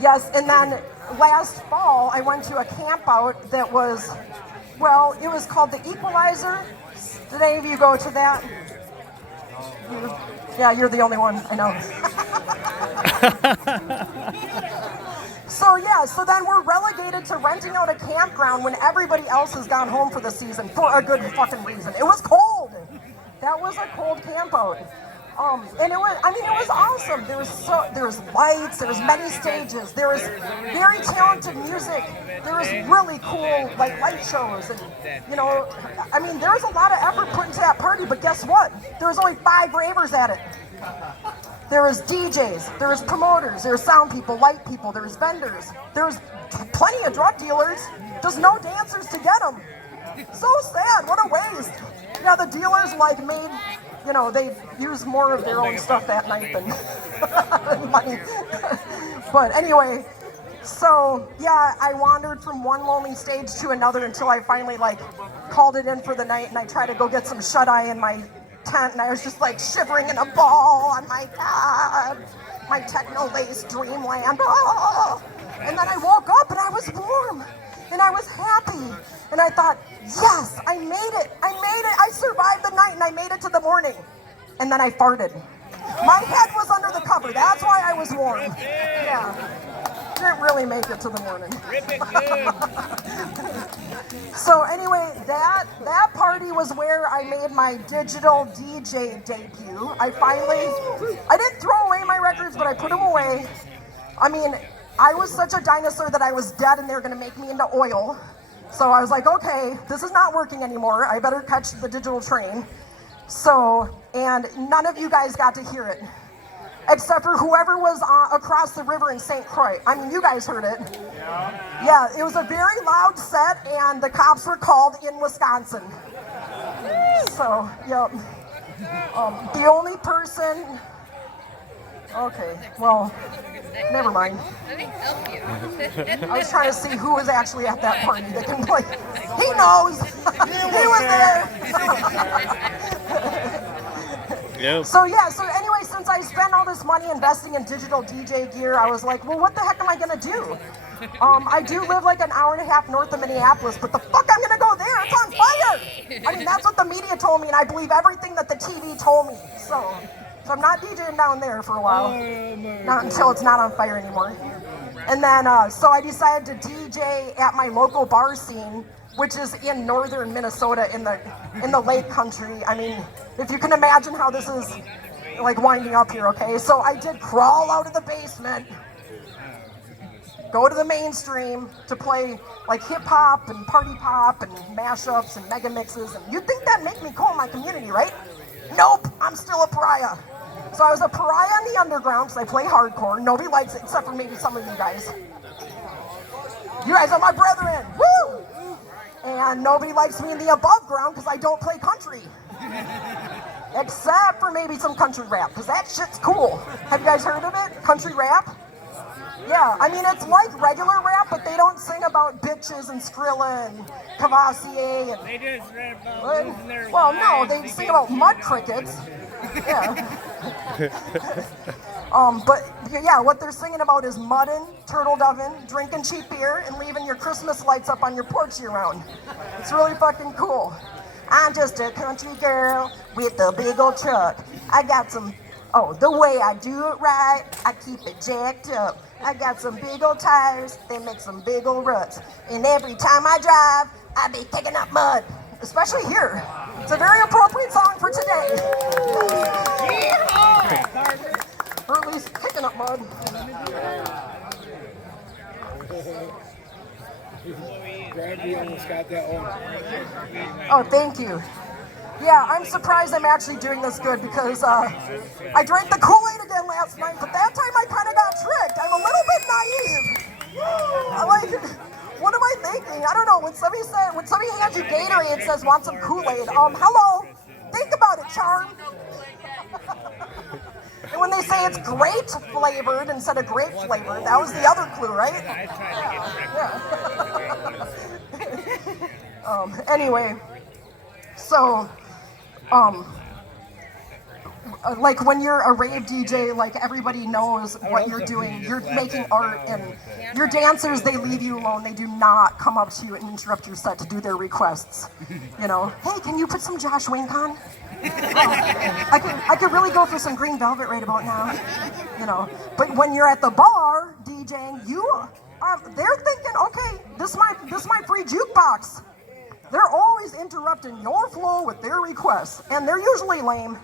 Yes, and then last fall I went to a camp out that was, well, it was called the Equalizer. Did any of you go to that? Yeah, you're the only one, I know. So then we're relegated to renting out a campground when everybody else has gone home for the season for a good fucking reason. It was cold. That was a cold camp out. And it was awesome. There was lights, there was many stages, there was very talented music, there was really cool light shows, and there was a lot of effort put into that party, but guess what? There was only 5 ravers at it. There was DJs, there was promoters, there was sound people, light people, there was vendors, there was plenty of drug dealers, just no dancers to get them. So sad, what a waste. Yeah, the dealers made, they used more of their own stuff that night than money. But anyway, so yeah, I wandered from one lonely stage to another until I finally called it in for the night, and I tried to go get some shut-eye in my tent, and I was just shivering in a ball on my God, my techno-laced dreamland. Oh! And then I woke up and I was warm and I was happy, and I thought, yes, I made it, I survived the night and I made it to the morning. And then I farted. My head was under the cover, that's why I was warm. Yeah, didn't really make it to the morning. So anyway, that party was where I made my digital DJ debut. I didn't throw away my records, but I put them away. I mean, I was such a dinosaur that I was dead and they were gonna make me into oil. So I was like, okay, this is not working anymore. I better catch the digital train. So, and none of you guys got to hear it, except for whoever was across the river in St. Croix. I mean, you guys heard it. Yeah, it was a very loud set, and the cops were called in Wisconsin. So, yep. The only person... Okay, well, never mind. I was trying to see who was actually at that party that can play. He knows. He was there. Yep. So anyway, since I spent all this money investing in digital DJ gear, I was like, well, what the heck am I gonna do? I do live an hour and a half north of Minneapolis, but the fuck I'm gonna go there? It's on fire! I mean, that's what the media told me, and I believe everything that the TV told me. So I'm not DJing down there for a while. Not until it's not on fire anymore. And then, so I decided to DJ at my local bar scene, which is in northern Minnesota in the lake country. I mean, if you can imagine how this is winding up here, okay? So I did crawl out of the basement, go to the mainstream to play hip hop and party pop and mashups and mega mixes. And you'd think that'd make me cool in my community, right? Nope, I'm still a pariah. So I was a pariah in the underground because I play hardcore. Nobody likes it except for maybe some of you guys. You guys are my brethren, woo! And nobody likes me in the above ground because I don't play country. Except for maybe some country rap, because that shit's cool. Have you guys heard of it? Country rap? Yeah, I mean, it's like regular rap, but they don't sing about bitches and Skrilla and Cavassier and... They just rap about losing their well, no, wives. they sing about mud crickets. Yeah. But yeah, what they're singing about is mudding, turtle doving, drinking cheap beer, and leaving your Christmas lights up on your porch year round. It's really fucking cool. I'm just a country girl with a big old truck. I got some, the way I do it right, I keep it jacked up. I got some big old tires, they make some big old ruts. And every time I drive, I be picking up mud, especially here. It's a very appropriate song for today. Or at least picking up mud. Gravity almost got that on. Oh, thank you. Yeah, I'm surprised I'm actually doing this good because I drank the Kool-Aid again last night, but that time I kind of got tricked. I'm a little bit naive. What am I thinking? I don't know. When somebody hands you Gatorade and says, want some Kool-Aid, hello? Think about it, Charm. And when they say it's grape flavored instead of grape flavored, that was the other clue, right? Yeah. Anyway, so, like when you're a rave DJ, like everybody knows what you're doing. You're making art, and your dancers, they leave you alone. They do not come up to you and interrupt your set to do their requests. You know, hey, can you put some Josh Wink on? I could really go for some Green Velvet right about now. You know, but when you're at the bar DJing, they're thinking, okay, this is my free jukebox. They're always interrupting your flow with their requests, and they're usually lame.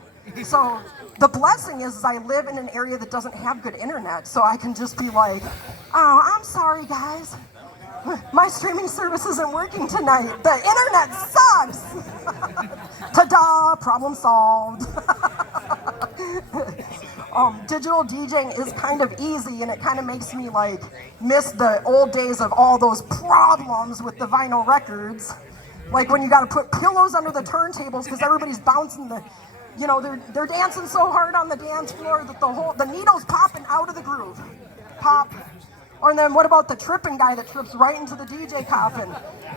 So the blessing is I live in an area that doesn't have good internet, so I can just be like, oh, I'm sorry, guys. My streaming service isn't working tonight. The internet sucks. Ta-da, problem solved. Digital DJing is kind of easy, and it kind of makes me like miss the old days of all those problems with the vinyl records. Like when you got to put pillows under the turntables because everybody's bouncing you know, they're dancing so hard on the dance floor that the needle's popping out of the groove. Pop. Or then what about the tripping guy that trips right into the DJ coffin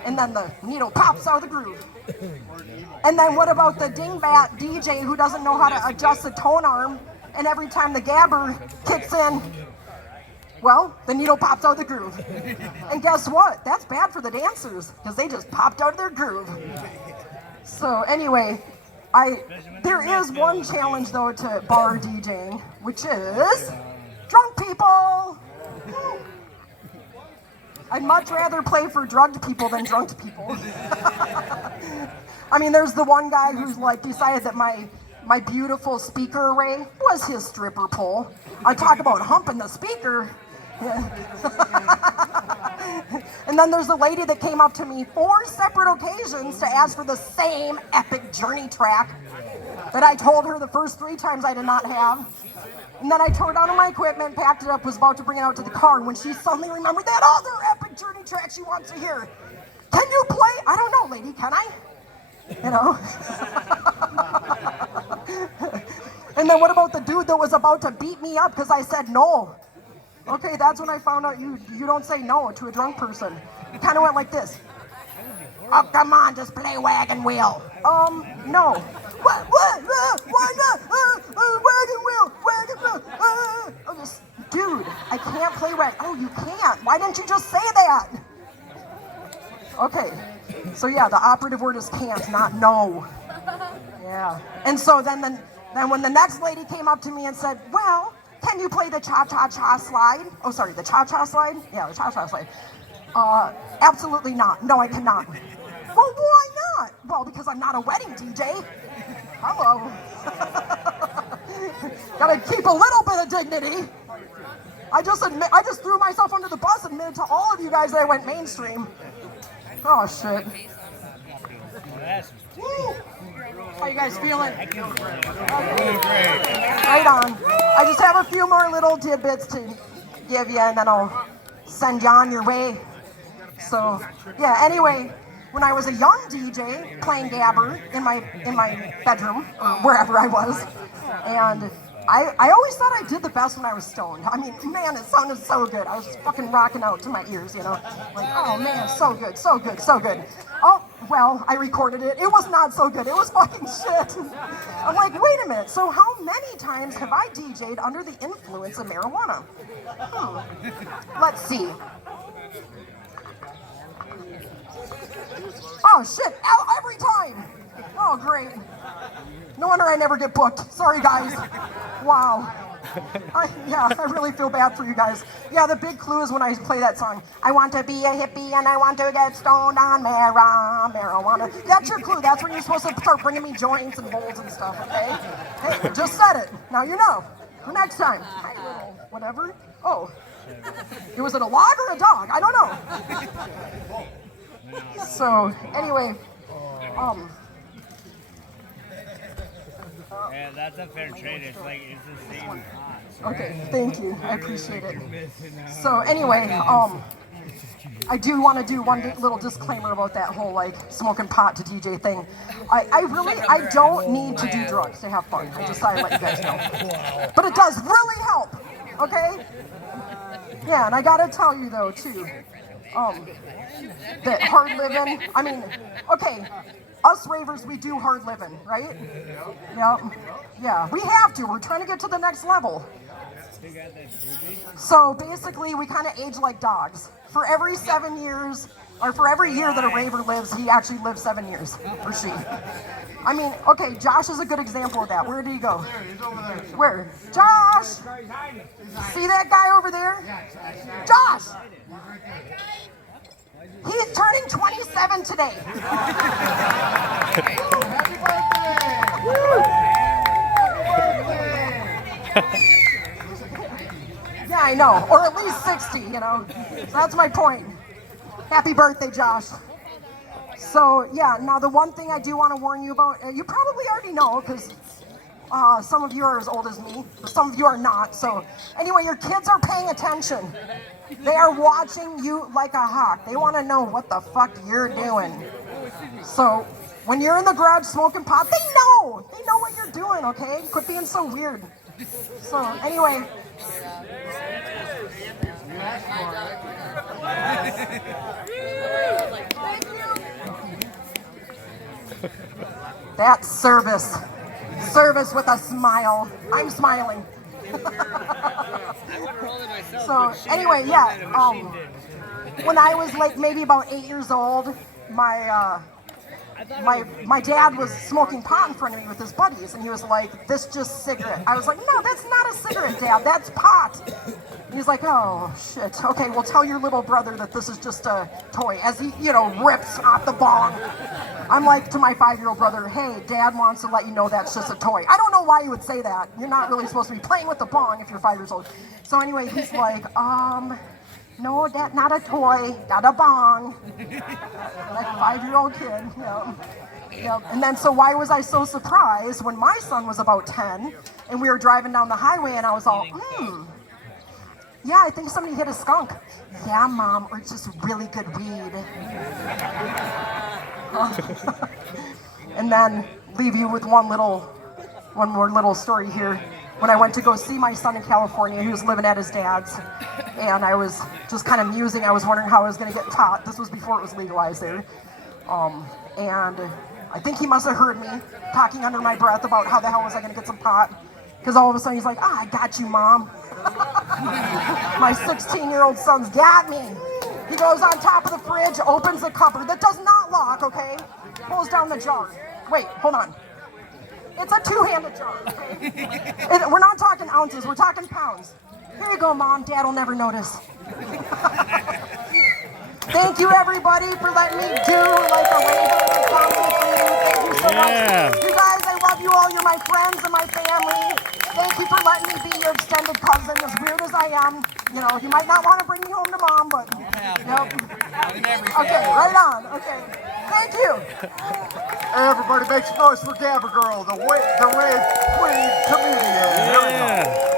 and then the needle pops out of the groove? And then what about the dingbat DJ who doesn't know how to adjust the tone arm, and every time the gabber kicks in, well, the needle pops out of the groove. And guess what? That's bad for the dancers because they just popped out of their groove. So anyway, there is one challenge though to bar DJing, which is drunk people. I'd much rather play for drugged people than drunk people. I mean, there's the one guy who's like decided that my beautiful speaker array was his stripper pole. I talk about humping the speaker. And then there's a lady that came up to me 4 separate occasions to ask for the same epic journey track that I told her the first 3 times I did not have. And then I tore down all my equipment, packed it up, was about to bring it out to the car, and when she suddenly remembered that other epic journey track she wants to hear. Can you play? I don't know, lady, can I? You know? And then what about the dude that was about to beat me up because I said no? Okay, that's when I found out you don't say no to a drunk person. It kind of went like this. Oh, come on, just play Wagon Wheel. No. What? Why not? Wagon Wheel. Oh, dude, I can't play Wagon. Oh, you can't. Why didn't you just say that? Okay. So yeah, the operative word is can't, not no. Yeah. And so then when the next lady came up to me and said, well, can you play the cha-cha-cha slide? Oh, sorry, the cha-cha slide? Yeah, the cha-cha slide. Absolutely not. No, I cannot. Well, why not? Well, because I'm not a wedding DJ. Hello. Gotta keep a little bit of dignity. I just threw myself under the bus and admitted to all of you guys that I went mainstream. Oh, shit. Woo! How you guys feeling? Okay. Right on. I just have a few more little tidbits to give you, and then I'll send you on your way. So, yeah, anyway, when I was a young DJ playing gabber in my bedroom, or wherever I was, and I always thought I did the best when I was stoned. I mean, man, it sounded so good. I was just fucking rocking out to my ears, you know? Like, oh man, so good, so good, so good. Oh, well, I recorded it. It was not so good. It was fucking shit. I'm like, wait a minute. So how many times have I DJ'd under the influence of marijuana? Let's see. Oh shit, every time. Oh, great. No wonder I never get booked. Sorry, guys. Wow. I really feel bad for you guys. Yeah, the big clue is when I play that song. I want to be a hippie and I want to get stoned on marijuana. That's your clue. That's when you're supposed to start bringing me joints and bowls and stuff, okay? Hey, just said it. Now you know. For next time. Whatever. Oh. It was it a log or a dog? I don't know. So, anyway, Yeah, that's a fair trade. It's like, it's the same cost. Okay, thank you. I appreciate it. So anyway, I do want to do one little disclaimer about that whole like smoking pot to DJ thing. I don't need to do drugs to have fun. I just thought I'd let you guys know. But it does really help, okay? Yeah, and I gotta tell you though too, that hard living. I mean, okay, us ravers, we do hard living, right? Yep. Yeah, we have to. We're trying to get to the next level. So basically, we kind of age like dogs. For every 7 years, or for every year that a raver lives, he actually lives 7 years, or she. I mean, okay, Josh is a good example of that. Where did he go? Where? Josh! See that guy over there? Josh! He's turning 27 today. Happy birthday! Yeah, I know. Or at least 60, you know. So that's my point. Happy birthday, Josh. So, yeah, now the one thing I do want to warn you about, you probably already know because some of you are as old as me, but some of you are not. So, anyway, your kids are paying attention. They are watching you like a hawk. They want to know what the fuck you're doing. So, when you're in the garage smoking pot, they know. They know what you're doing, okay? Quit being so weird. So, anyway. That's service. Service with a smile. I'm smiling. So anyway, yeah. When I was like maybe about 8 years old, my dad was smoking pot in front of me with his buddies, and he was like, "This just cigarette." I was like, "No, that's not a cigarette, Dad. That's pot." And he's like, "Oh shit. Okay, well tell your little brother that this is just a toy." As he, rips off the bong. I'm like to my 5-year-old brother, "Hey, Dad wants to let you know that's just a toy." I don't know why you would say that. You're not really supposed to be playing with the bong if you're 5 years old. So anyway, he's like, "No, that not a toy, not a bong." Like 5-year-old kid, Yep. And then, so why was I so surprised when my son was about 10 and we were driving down the highway and I was all, yeah, I think somebody hit a skunk. Yeah, Mom, or just really good weed. And then leave you with one more little story here. When I went to go see my son in California, he was living at his dad's, and I was just kind of musing. I was wondering how I was going to get pot. This was before it was legalized there. And I think he must have heard me talking under my breath about how the hell was I going to get some pot. Because all of a sudden he's like, "I got you, Mom." My 16-year-old son's got me. He goes on top of the fridge, opens the cupboard that does not lock, okay? Pulls down the jar. Wait, hold on. It's a two-handed jar, okay? We're not talking ounces, we're talking pounds. Here you go, Mom. Dad will never notice. Thank you, everybody, for letting me do like a Raver comedy thing. Thank you so much. You guys, I love you all. You're my friends and my family. Thank you for letting me be your extended cousin, as weird as I am. You might not want to bring me home to Mom, but yep. Okay, right on. Okay, thank you. Everybody make some noise for Gabba Girl, the rave queen comedian. Yeah.